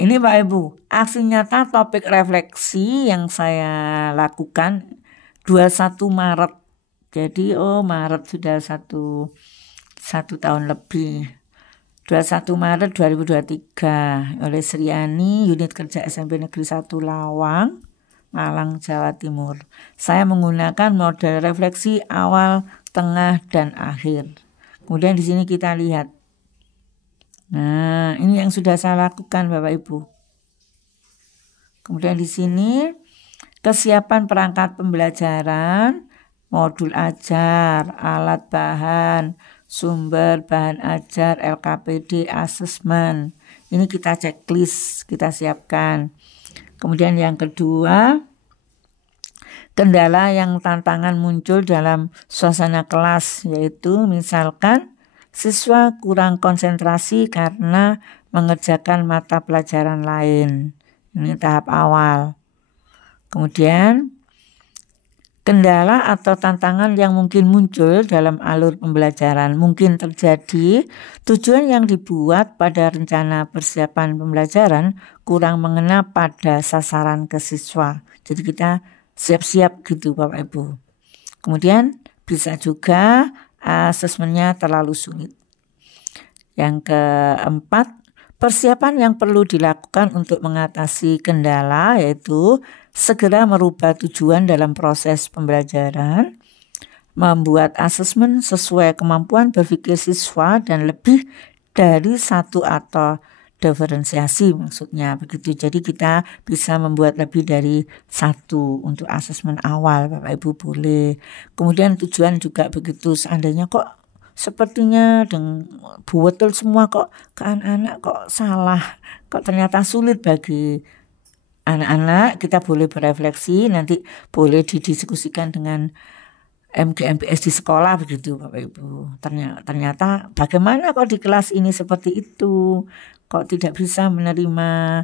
Ini Pak Ibu, aksi nyata topik refleksi yang saya lakukan 21 Maret. Jadi Maret sudah satu tahun lebih. 21 Maret 2023 oleh Sriani, unit kerja SMP Negeri 1 Lawang, Malang, Jawa Timur. Saya menggunakan model refleksi awal, tengah, dan akhir. Kemudian di sini kita lihat. Nah, ini yang sudah saya lakukan Bapak Ibu. Kemudian di sini kesiapan perangkat pembelajaran, modul ajar, alat bahan, sumber bahan ajar, LKPD, asesmen. Ini kita checklist, kita siapkan. Kemudian yang kedua, kendala yang tantangan muncul dalam suasana kelas, yaitu misalkan siswa kurang konsentrasi karena mengerjakan mata pelajaran lain. Ini tahap awal. Kemudian kendala atau tantangan yang mungkin muncul dalam alur pembelajaran mungkin terjadi tujuan yang dibuat pada rencana persiapan pembelajaran kurang mengena pada sasaran ke siswa. Jadi kita siap-siap gitu Bapak Ibu. Kemudian bisa juga asesmennya terlalu sulit. Yang keempat, persiapan yang perlu dilakukan untuk mengatasi kendala yaitu segera merubah tujuan dalam proses pembelajaran, membuat asesmen sesuai kemampuan berpikir siswa dan lebih dari satu atau diferensiasi maksudnya begitu. Jadi kita bisa membuat lebih dari satu untuk asesmen awal Bapak Ibu boleh. Kemudian tujuan juga begitu, seandainya kok sepertinya betul semua kok ke anak-anak kok salah, kok ternyata sulit bagi anak-anak, kita boleh berefleksi, nanti boleh didiskusikan dengan MGMPS di sekolah begitu Bapak Ibu. Ternyata bagaimana kok di kelas ini seperti itu, kok tidak bisa menerima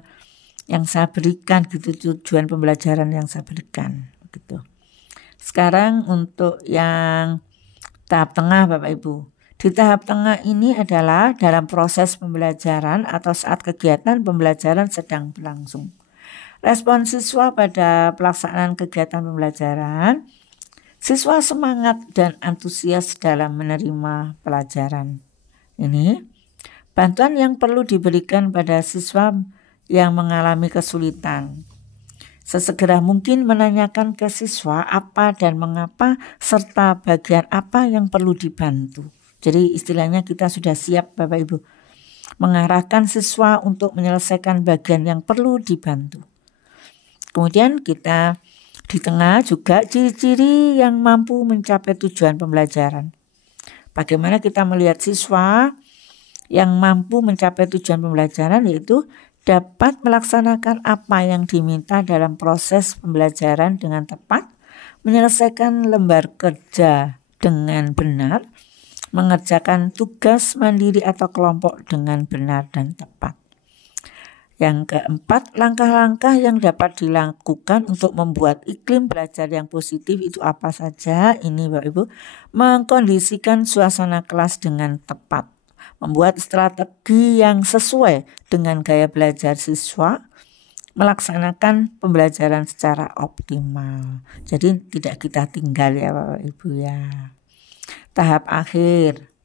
yang saya berikan gitu, tujuan pembelajaran yang saya berikan gitu. Sekarang untuk yang tahap tengah Bapak Ibu. Di tahap tengah ini adalah dalam proses pembelajaran atau saat kegiatan pembelajaran sedang berlangsung. Respon siswa pada pelaksanaan kegiatan pembelajaran, siswa semangat dan antusias dalam menerima pelajaran. Ini bantuan yang perlu diberikan pada siswa yang mengalami kesulitan. Sesegera mungkin menanyakan ke siswa apa dan mengapa serta bagian apa yang perlu dibantu. Jadi istilahnya kita sudah siap Bapak Ibu mengarahkan siswa untuk menyelesaikan bagian yang perlu dibantu. Kemudian kita di tengah juga ciri-ciri yang mampu mencapai tujuan pembelajaran. Bagaimana kita melihat siswa yang mampu mencapai tujuan pembelajaran yaitu dapat melaksanakan apa yang diminta dalam proses pembelajaran dengan tepat, menyelesaikan lembar kerja dengan benar, mengerjakan tugas mandiri atau kelompok dengan benar dan tepat. Yang keempat, langkah-langkah yang dapat dilakukan untuk membuat iklim belajar yang positif itu apa saja? Ini Bapak Ibu, mengkondisikan suasana kelas dengan tepat, membuat strategi yang sesuai dengan gaya belajar siswa, melaksanakan pembelajaran secara optimal. Jadi tidak kita tinggal ya Bapak Ibu ya. Tahap akhir.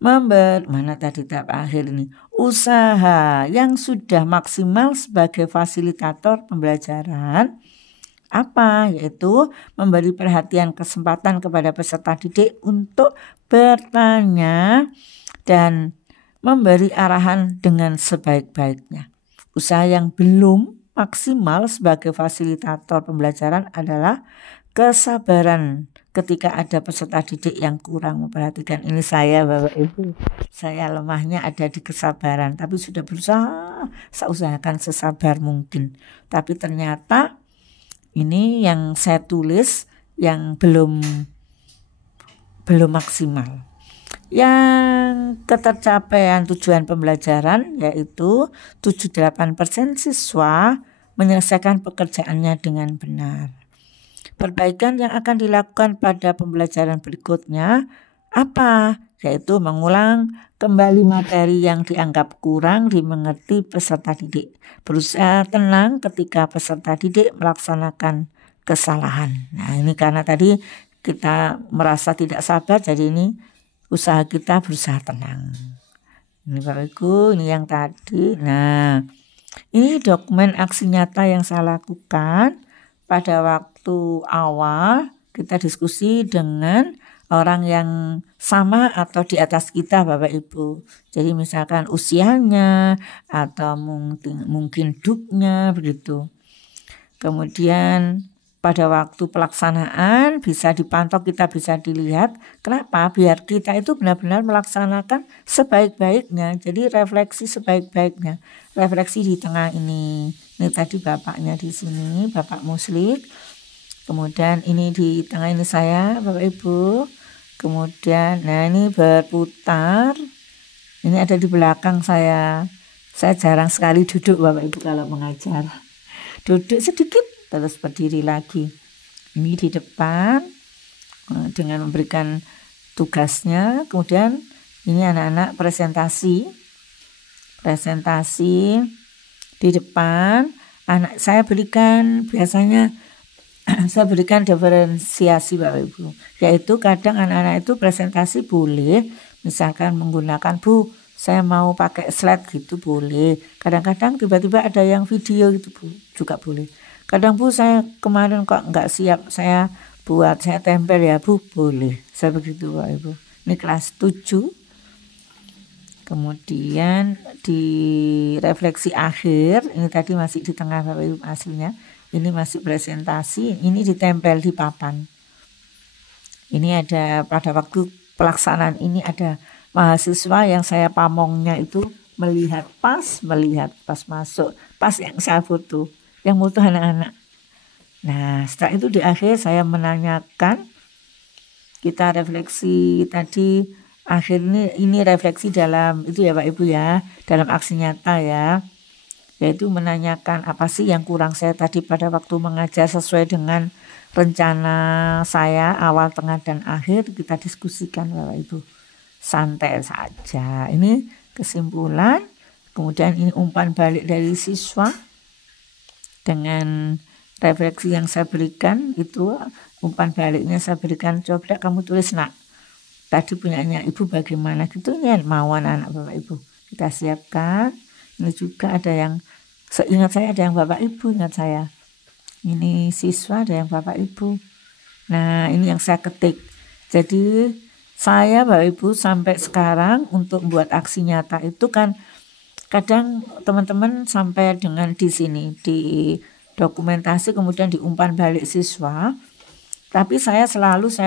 Mana tadi tahap akhir ini? Usaha yang sudah maksimal sebagai fasilitator pembelajaran apa? Yaitu memberi perhatian kesempatan kepada peserta didik untuk bertanya dan memberi arahan dengan sebaik-baiknya. Usaha yang belum maksimal sebagai fasilitator pembelajaran adalah kesabaran ketika ada peserta didik yang kurang memperhatikan. Ini saya Bapak Ibu, saya lemahnya ada di kesabaran, tapi sudah berusaha, saya usahakan sesabar mungkin. Tapi ternyata ini yang saya tulis yang belum maksimal. Yang ketercapaian tujuan pembelajaran yaitu 78% siswa menyelesaikan pekerjaannya dengan benar. Perbaikan yang akan dilakukan pada pembelajaran berikutnya apa? yaitu mengulang kembali materi yang dianggap kurang dimengerti peserta didik. Berusaha tenang ketika peserta didik melaksanakan kesalahan. Nah, ini karena tadi kita merasa tidak sabar, jadi ini usaha kita berusaha tenang. Ini Bapak Ibu, ini yang tadi. Nah, ini dokumen aksi nyata yang saya lakukan pada waktu awal. Kita diskusi dengan orang yang sama atau di atas kita Bapak Ibu. Jadi misalkan usianya atau mungkin duknya begitu. Kemudian pada waktu pelaksanaan bisa dipantau, kita bisa dilihat. Kenapa? Biar kita itu benar-benar melaksanakan sebaik-baiknya. Jadi refleksi sebaik-baiknya. Refleksi di tengah ini. Ini tadi bapaknya di sini, Bapak Muslik. Kemudian ini di tengah ini saya, Bapak Ibu. Kemudian, nah ini berputar. Ini ada di belakang saya. Saya jarang sekali duduk Bapak Ibu kalau mengajar. Duduk sedikit, terus berdiri lagi. Ini di depan dengan memberikan tugasnya. Kemudian ini anak-anak presentasi di depan. Anak saya berikan biasanya saya berikan diferensiasi Bapak Ibu, yaitu kadang anak-anak itu presentasi boleh, misalkan menggunakan Bu, saya mau pakai slide gitu boleh. Kadang-kadang tiba-tiba ada yang video gitu Bu, juga boleh. Kadang Bu saya kemarin kok nggak siap, saya tempel ya Bu, boleh. Saya begitu Bapak Ibu. Ini kelas 7. Kemudian di refleksi akhir, ini tadi masih di tengah Bapak Ibu hasilnya. Ini masih presentasi, ini ditempel di papan. Ini ada pada waktu pelaksanaan ini ada mahasiswa yang saya pamongnya itu melihat pas masuk, pas yang saya foto, yang foto anak-anak. Nah setelah itu di akhir saya menanyakan, kita refleksi tadi akhir ini refleksi dalam itu ya Pak Ibu ya, dalam aksi nyata ya. Yaitu menanyakan apa sih yang kurang saya tadi pada waktu mengajar sesuai dengan rencana saya awal, tengah, dan akhir. Kita diskusikan Bapak Ibu, santai saja. Ini kesimpulan, kemudian ini umpan balik dari siswa dengan refleksi yang saya berikan. Itu umpan baliknya saya berikan, coba kamu tulis nak, tadi punyanya Ibu bagaimana gitu ya, mauan anak Bapak Ibu kita siapkan. Ini juga ada yang, seingat saya ada yang Bapak Ibu, ingat saya. Ini siswa ada yang Bapak Ibu. Nah ini yang saya ketik. Jadi saya Bapak Ibu sampai sekarang untuk membuat aksi nyata itu kan kadang teman-teman sampai dengan di sini, di dokumentasi kemudian diumpan balik siswa. Tapi saya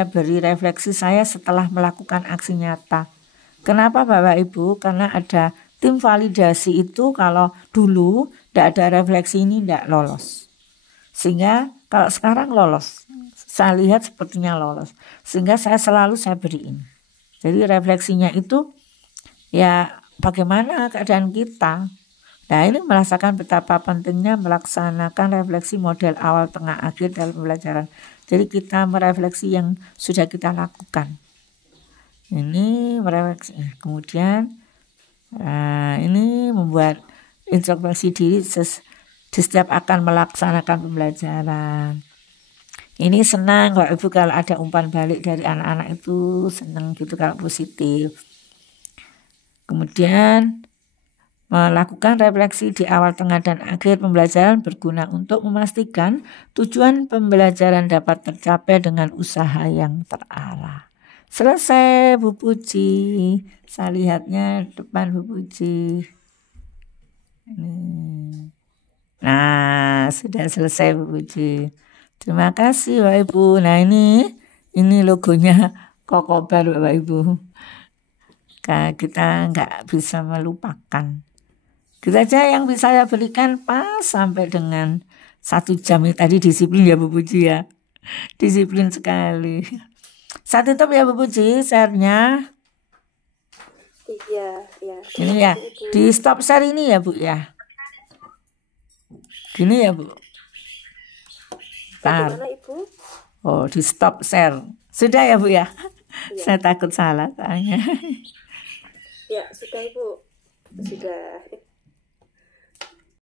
beri refleksi saya setelah melakukan aksi nyata. Kenapa Bapak Ibu? Karena ada tim validasi itu, kalau dulu tidak ada refleksi ini tidak lolos. Sehingga kalau sekarang lolos, saya lihat sepertinya lolos. Sehingga saya beriin. Jadi refleksinya itu ya bagaimana keadaan kita. Nah ini merasakan betapa pentingnya melaksanakan refleksi model awal, tengah, akhir dalam pembelajaran. Jadi kita merefleksi yang sudah kita lakukan. Ini merefleksi. Kemudian ini membuat introspeksi diri di setiap akan melaksanakan pembelajaran. Ini senang Bapak Ibu kalau ada umpan balik dari anak-anak itu, senang gitu kalau positif. Kemudian melakukan refleksi di awal, tengah, dan akhir pembelajaran berguna untuk memastikan tujuan pembelajaran dapat tercapai dengan usaha yang terarah. Selesai Bu Puji. Saya lihatnya depan Bu Puji. Nah, sudah selesai Bu Puji. Terima kasih Bapak Ibu. Nah ini logonya Kokobar Bapak Ibu. Kita nggak bisa melupakan. Kita aja yang bisa saya berikan pas sampai dengan 1 jam ini tadi, disiplin ya Bu Puji ya. Disiplin sekali. Saya tutup ya Bu Puji share-nya. Iya. Ini ya, di stop share ini ya Bu ya. Gini ya Bu. Bagaimana Ibu? Oh, di stop share. Sudah ya Bu ya. Saya takut salah soalnya. Ya, sudah Ibu. Sudah.